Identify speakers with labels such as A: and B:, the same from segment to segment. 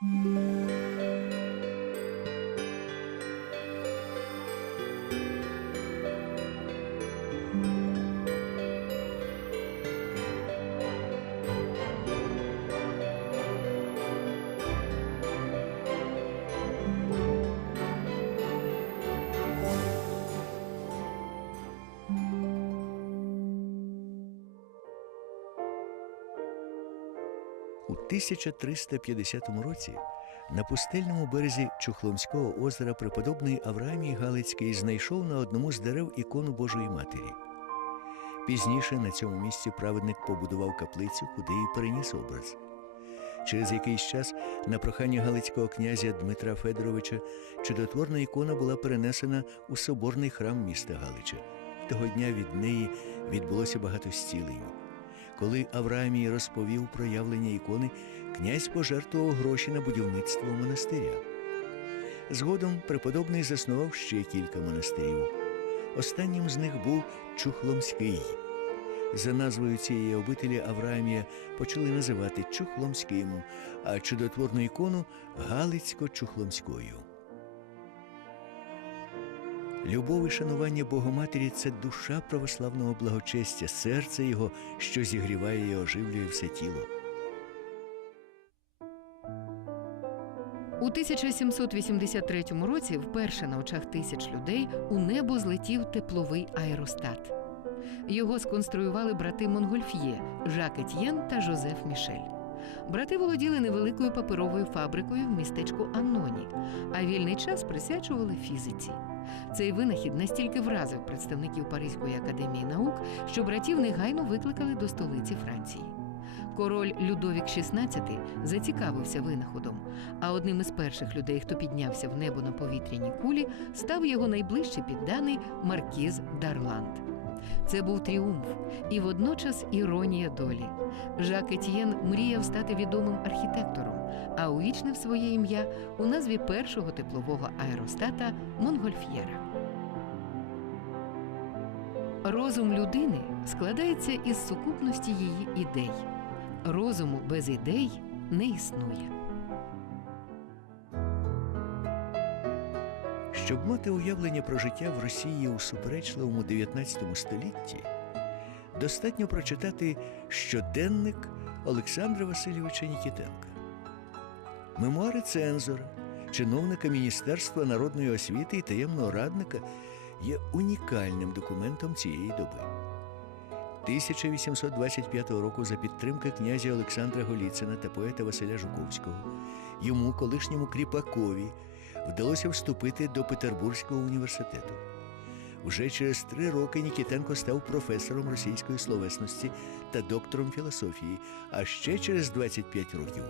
A: У 1350 році на пустельному березі Чухломського озера преподобний Авраамій Галицький знайшов на одному з дерев ікону Божої Матері. Пізніше на цьому місці праведник побудував каплицю, куди і переніс образ. Через якийсь час на прохання Галицького князя Дмитра Федоровича чудотворна ікона була перенесена у соборний храм міста Галича. Того дня від неї відбулося багато зцілень. Коли Авраамій розповів про явлення ікони, князь пожертвував гроші на будівництво монастиря. Згодом преподобний заснував ще кілька монастирів. Останнім з них був Чухломський. За назвою цієї обителі Авраамія почали називати Чухломським, а чудотворну ікону Галицько-Чухломською. Любов і шанування Богоматері це душа православного благочестя, серце його, що зігріває і оживлює все тіло.
B: У 1783 році, вперше на очах тисяч людей, у небо злетів тепловий аеростат. Його сконструювали брати Монгольф'є Жак Етьєн та Жозеф Мішель. Брати володіли невеликою паперовою фабрикою в містечку Анноні, а вільний час присвячували фізиці. Цей винахід настільки вразив представників Паризької академії наук, що братів негайно викликали до столиці Франції. Король Людовік XVI зацікавився винаходом, а одним із перших людей, хто піднявся в небо на повітряній кулі, став його найближчий підданий маркіз Дарланд. Це був тріумф і водночас іронія долі. Жак Етьєн мріяв стати відомим архітектором, а увічнив своє ім'я у назві першого теплового аеростата Монгольф'єра. Розум людини складається із сукупності її ідей. Розуму без ідей не існує.
A: Щоб мати уявлення про життя в Росії у суперечливому 19 столітті, достатньо прочитати щоденник Олександра Васильовича Нікітенка, мемуари цензора, чиновника Міністерства народної освіти і таємного радника є унікальним документом цієї доби. 1825 року за підтримки князя Олександра Голіцина та поета Василя Жуковського йому, колишньому кріпакові, вдалося вступити до Петербурзького університету. Вже через три роки Нікітенко став професором російської словесності та доктором філософії, а ще через 25 років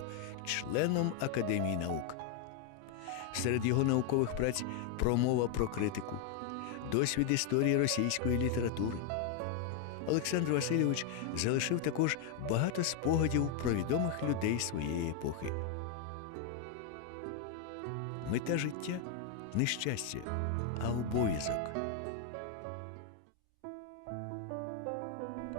A: членом Академії наук. Серед його наукових праць промова про критику, досвід історії російської літератури. Олександр Васильович залишив також багато спогадів про відомих людей своєї епохи. Мета життя не щастя, а обов'язок.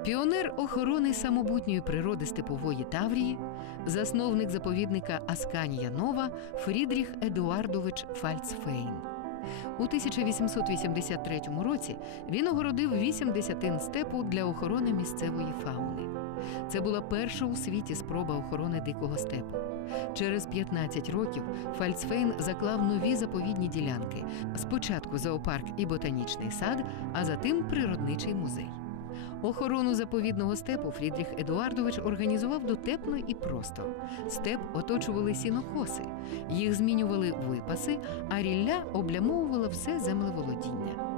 B: Піонер охорони самобутньої природи степової Таврії, засновник заповідника Асканія Нова Фрідріх Едуардович Фальцфейн. У 1883 році він огородив вісім десятин степу для охорони місцевої фауни. Це була перша у світі спроба охорони дикого степу. Через 15 років Фальцфейн заклав нові заповідні ділянки: спочатку зоопарк і ботанічний сад, а затим природничий музей. Охорону заповідного степу Фрідріх Едуардович організував дотепно і просто. Степ оточували сінокоси, їх змінювали випаси, а рілля облямовувала все землеволодіння.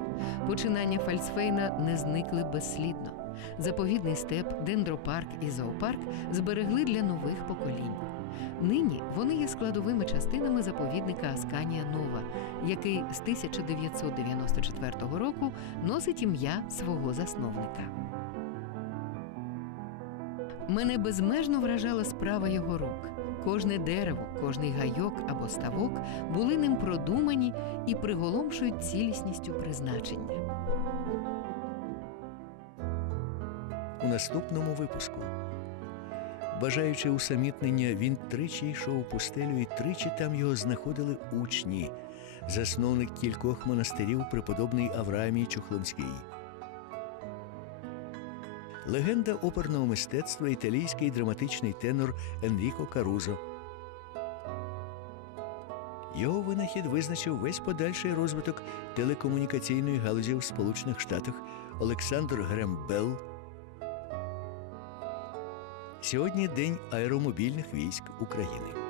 B: Починання Фальцфейна не зникли безслідно. Заповідний степ, дендропарк і зоопарк зберегли для нових поколінь. Нині вони є складовими частинами заповідника Асканія Нова, який з 1994 року носить ім'я свого засновника. Мене безмежно вражала справа його рук. Кожне дерево, кожний гайок або ставок були ним продумані і приголомшують цілісністю призначення.
A: у наступному випуску. Бажаючи усамітнення, він тричі йшов у пустелю, і тричі там його знаходили учні, засновник кількох монастирів, преподобний Авраамій Чухломський. Легенда оперного мистецтва італійський драматичний тенор Енріко Карузо. Його винахід визначив весь подальший розвиток телекомунікаційної галузі в Сполучених Штатах Олександр Грем Белл. Сьогодні День аеромобільних військ України.